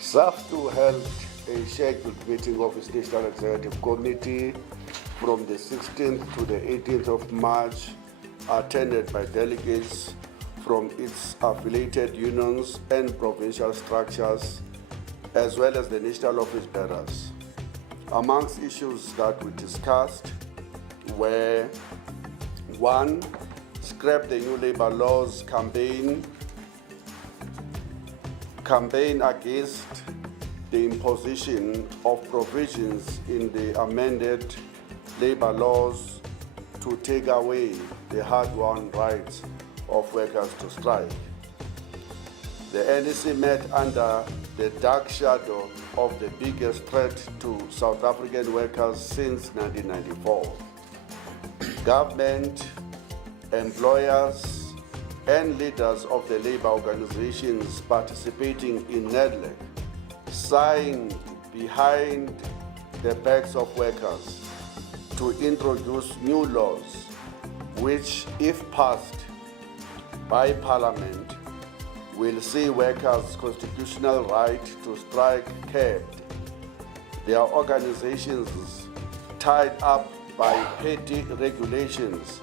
SAFTU held a scheduled meeting of its National Executive Committee from the 16th to the 18th of March, attended by delegates from its affiliated unions and provincial structures, as well as the national office bearers. Amongst issues that we discussed were: 1. Scrap the new labor laws campaign against the imposition of provisions in the amended labor laws to take away the hard-won rights of workers to strike. The NEC met under the dark shadow of the biggest threat to South African workers since 1994. Government, employers, and leaders of the labor organizations participating in NEC signed behind the backs of workers to introduce new laws which, if passed by Parliament, will see workers' constitutional right to strike curbed. Their organizations tied up by petty regulations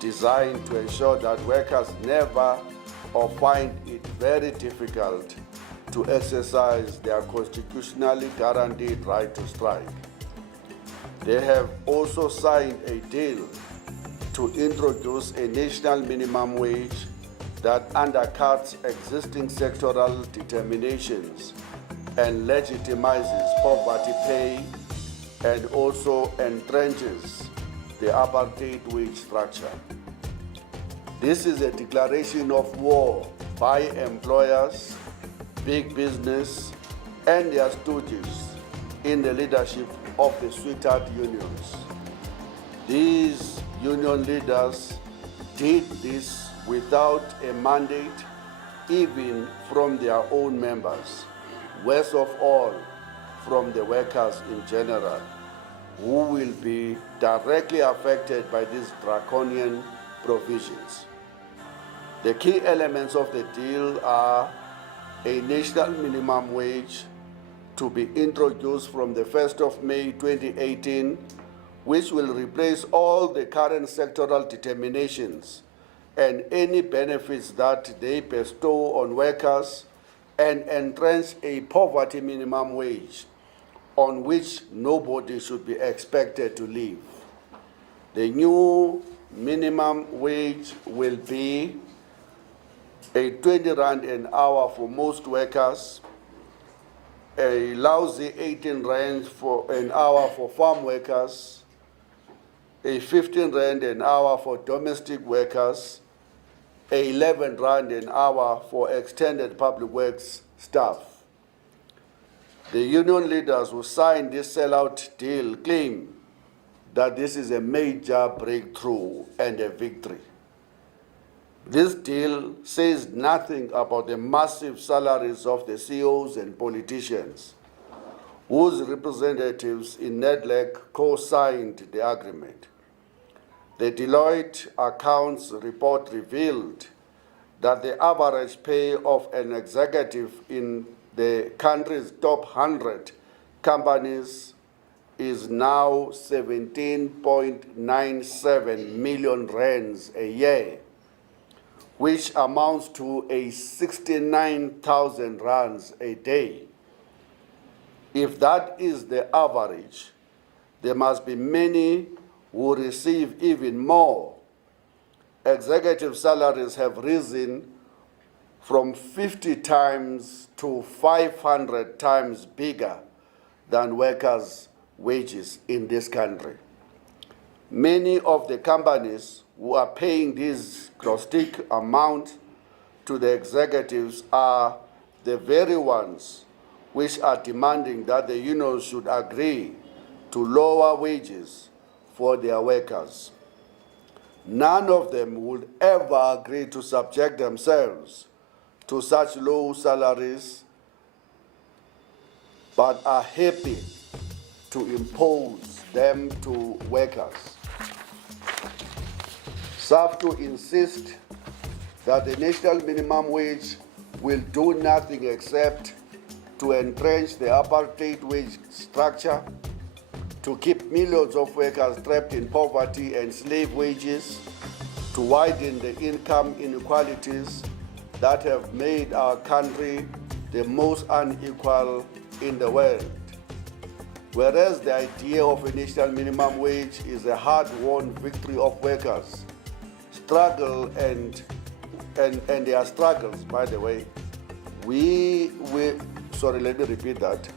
designed to ensure that workers never or find it very difficult to exercise their constitutionally guaranteed right to strike. They have also signed a deal to introduce a national minimum wage that undercuts existing sectoral determinations and legitimizes poverty pay and also entrenches the apartheid wage structure. This is a declaration of war by employers, big business, and their stooges in the leadership of the sweetheart unions. These union leaders did this without a mandate even from their own members, worst of all from the workers in general, who will be directly affected by these draconian provisions. The key elements of the deal are a national minimum wage to be introduced from the 1st of May 2018, which will replace all the current sectoral determinations and any benefits that they bestow on workers, and entrench a poverty minimum wage on which nobody should be expected to live. The new minimum wage will be a 20 rand an hour for most workers, a lousy 18 rand for an hour for farm workers, a 15 rand an hour for domestic workers, a 11 rand an hour for extended public works staff. The union leaders who signed this sellout deal claim that this is a major breakthrough and a victory. This deal says nothing about the massive salaries of the CEOs and politicians whose representatives in NEC co-signed the agreement. The Deloitte accounts report revealed that the average pay of an executive in the country's top 100 companies is now 17.97 million rands a year, which amounts to a 69,000 rands a day. If that is the average, there must be many who receive even more. Executive salaries have risen from 50 times to 500 times bigger than workers' wages in this country. Many of the companies who are paying this caustic amount to the executives are the very ones which are demanding that the unions should agree to lower wages for their workers. None of them would ever agree to subject themselves to such low salaries, but are happy to impose them to workers. SAFTU insists that the national minimum wage will do nothing except to entrench the apartheid wage structure, to keep millions of workers trapped in poverty and slave wages, to widen the income inequalities that have made our country the most unequal in the world. Whereas the idea of a national minimum wage is a hard-won victory of workers' struggle and their struggles, by the way, let me repeat that.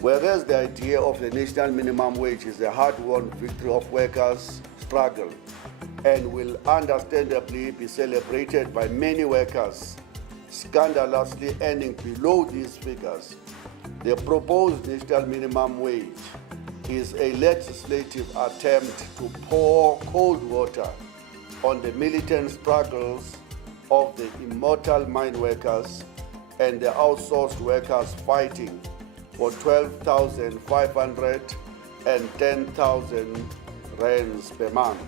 Whereas the idea of the national minimum wage is a hard-won victory of workers' struggle and will understandably be celebrated by many workers scandalously earning below these figures, the proposed national minimum wage is a legislative attempt to pour cold water on the militant struggles of the immortal mine workers and the outsourced workers fighting for 12,500 and 10,000 rands per month.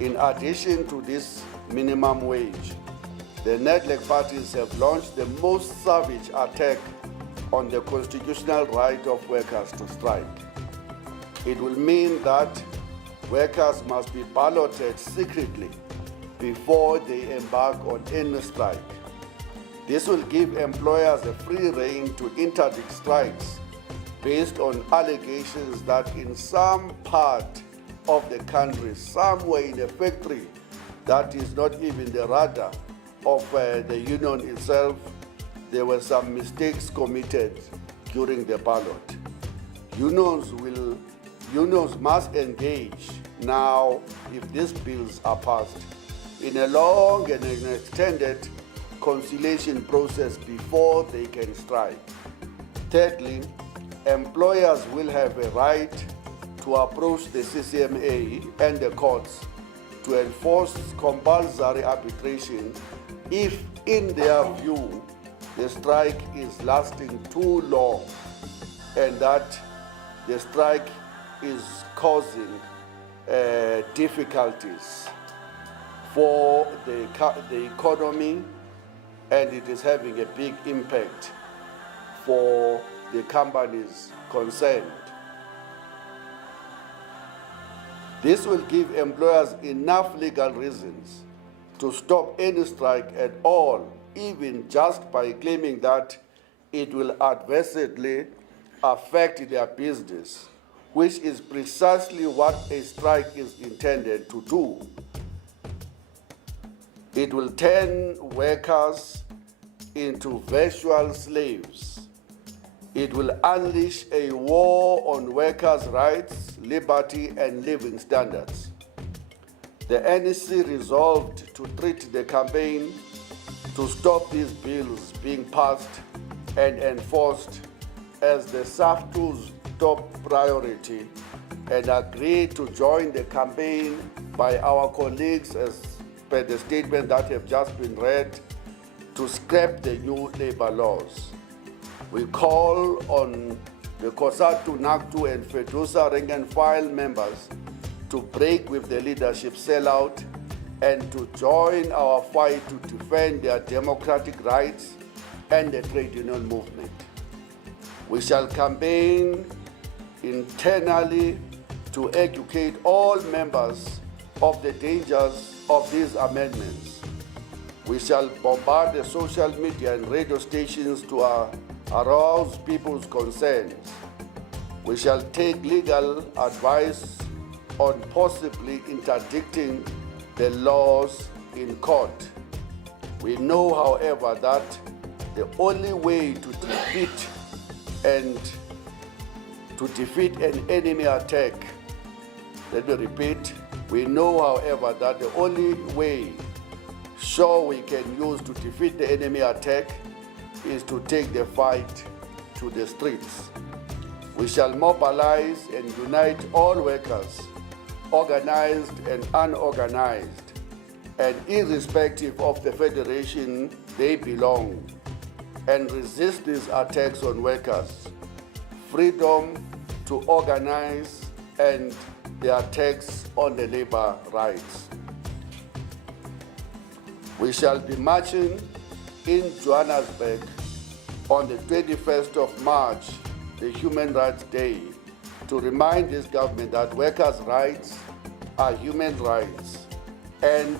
In addition to this minimum wage, the NEC parties have launched the most savage attack on the constitutional right of workers to strike. It will mean that workers must be balloted secretly before they embark on any strike. This will give employers a free rein to interdict strikes based on allegations that in some part of the country, somewhere in a factory that is not even the radar of the union itself, there were some mistakes committed during the ballot. Unions must engage now, if these bills are passed, in a long and an extended conciliation process before they can strike. Thirdly, employers will have a right to approach the CCMA and the courts to enforce compulsory arbitration if, in their view, the strike is lasting too long and that the strike is causing difficulties for the economy and it is having a big impact for the companies concerned. This will give employers enough legal reasons to stop any strike at all, even just by claiming that it will adversely affect their business, which is precisely what a strike is intended to do. It will turn workers into virtual slaves. It will unleash a war on workers' rights, liberty, and living standards. The NEC resolved to treat the campaign to stop these bills being passed and enforced as the SAFTU's top priority and agreed to join the campaign by our colleagues, as per the statement that have just been read, to scrap the new labor laws. We call on the COSATU, NACTU, and FEDUSA rank and file members to break with the leadership sellout and to join our fight to defend their democratic rights and the trade union movement. We shall campaign internally to educate all members of the dangers of these amendments. We shall bombard the social media and radio stations to arouse people's concerns. We shall take legal advice on possibly interdicting the laws in court. We know, however, that the only way to defeat an enemy attack, let me repeat, we know, however, that the only way we can use to defeat the enemy attack is to take the fight to the streets. We shall mobilize and unite all workers, organized and unorganized, and irrespective of the federation they belong, and resist these attacks on workers, freedom to organize, and the attacks on the labor rights. We shall be marching in Johannesburg on the 21st of March, the Human Rights Day, to remind this government that workers' rights are human rights, and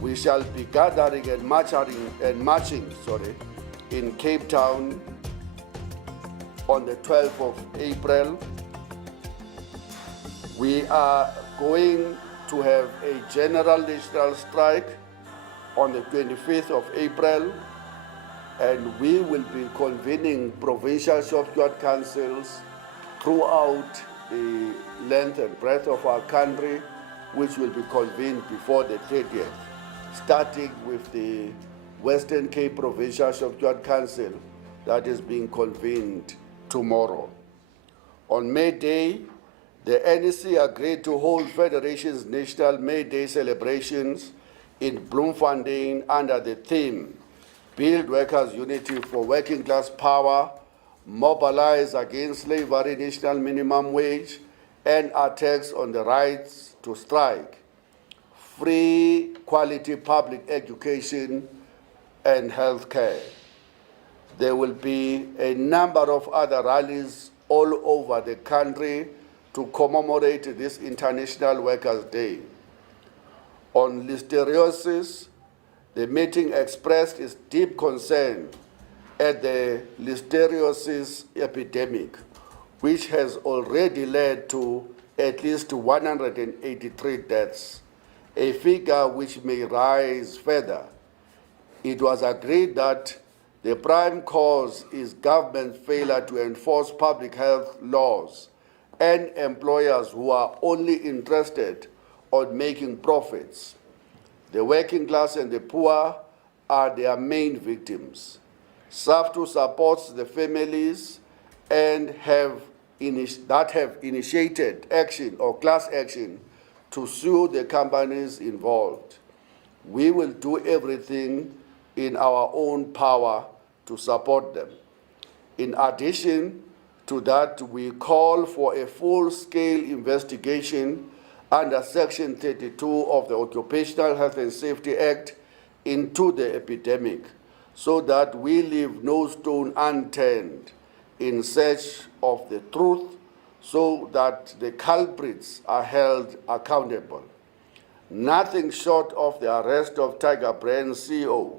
we shall be gathering and marching in Cape Town on the 12th of April. We are going to have a general national strike on the 25th of April, and we will be convening provincial shopyard councils throughout the length and breadth of our country, which will be convened before the 30th, starting with the Western Cape Provincial Shopyard Council that is being convened tomorrow. On May Day, the NEC agreed to hold Federation's National May Day celebrations in Bloemfontein under the theme, Build Workers' Unity for Working Class Power, Mobilize Against Slavery, National Minimum Wage, and Attacks on the Rights to Strike, Free Quality Public Education, and Health Care. There will be a number of other rallies all over the country to commemorate this International Workers' Day. On listeriosis, the meeting expressed its deep concern at the listeriosis epidemic, which has already led to at least 183 deaths, a figure which may rise further. It was agreed that the prime cause is government failure to enforce public health laws and employers who are only interested on making profits. The working class and the poor are their main victims. SAFTU supports the families and have initiated action or class action to sue the companies involved. We will do everything in our own power to support them. In addition to that, we call for a full-scale investigation under Section 32 of the Occupational Health and Safety Act into the epidemic, so that we leave no stone unturned in search of the truth, so that the culprits are held accountable. Nothing short of the arrest of Tiger Brand CEO,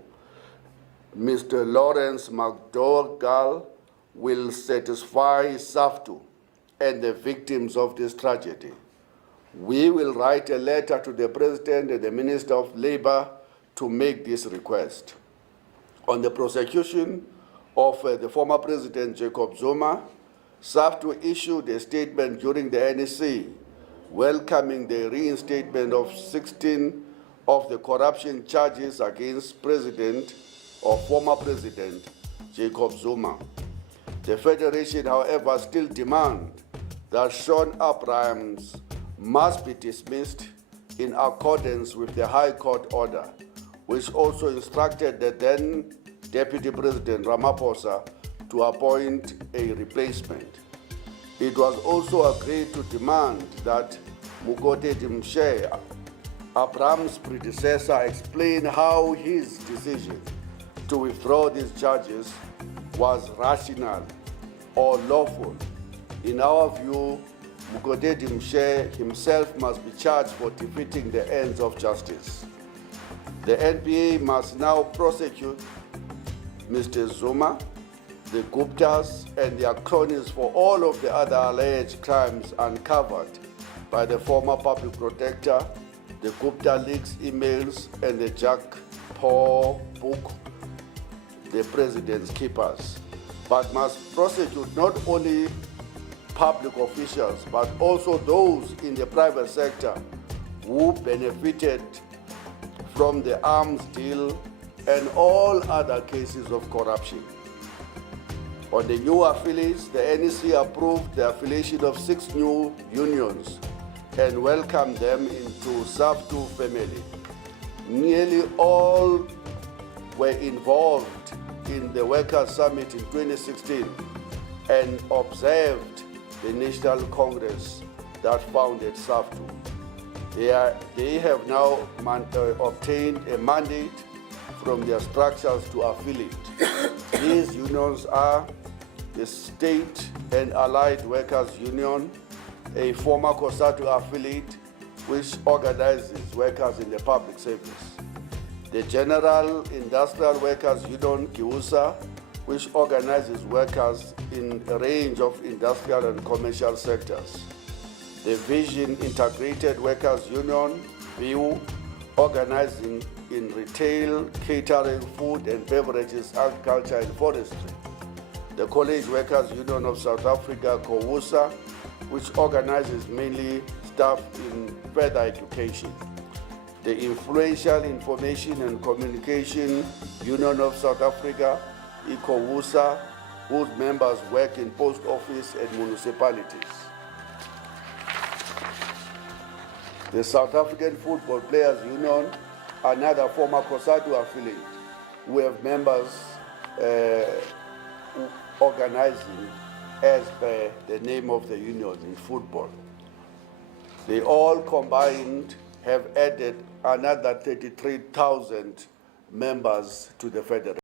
Mr. Lawrence McDougall, will satisfy SAFTU and the victims of this tragedy. We will write a letter to the President and the Minister of Labor to make this request. On the prosecution of the former President Jacob Zuma, SAFTU issued a statement during the NEC welcoming the reinstatement of 16 of the corruption charges against President or former President Jacob Zuma. The Federation, however, still demands that Sean Abrahams must be dismissed in accordance with the High Court order, which also instructed the then Deputy President Ramaphosa to appoint a replacement. It was also agreed to demand that Mugodi Mshe, Abraham's predecessor, explain how his decision to withdraw these charges was rational or lawful. In our view, Mugodi Mshe himself must be charged for defeating the ends of justice. The NPA must now prosecute Mr. Zuma, the Guptas, and their cronies for all of the other alleged crimes uncovered by the former public protector, the Gupta leaks emails, and the Jack Paw book, the president's keepers, but must prosecute not only public officials, but also those in the private sector who benefited from the arms deal and all other cases of corruption. On the new affiliates, the NEC approved the affiliation of 6 new unions and welcomed them into SAFTU family. Nearly all were involved in the Workers' Summit in 2016 and observed the National Congress that founded SAFTU. They have now obtained a mandate from their structures to affiliate. These unions are the State and Allied Workers Union, a former COSATU affiliate which organizes workers in the public service. The General Industrial Workers Union, GIUSA, which organizes workers in a range of industrial and commercial sectors. The Vision Integrated Workers Union, VIU, organizing in retail, catering, food and beverages, agriculture and forestry. The College Workers Union of South Africa, COWUSA, which organizes mainly staff in further education. The Influential Information and Communication Union of South Africa, ICOWUSA, whose members work in post office and municipalities. The South African Football Players Union, another former COSATU affiliate, who have members organizing as per the name of the union in football. They all combined have added another 33,000 members to the federation.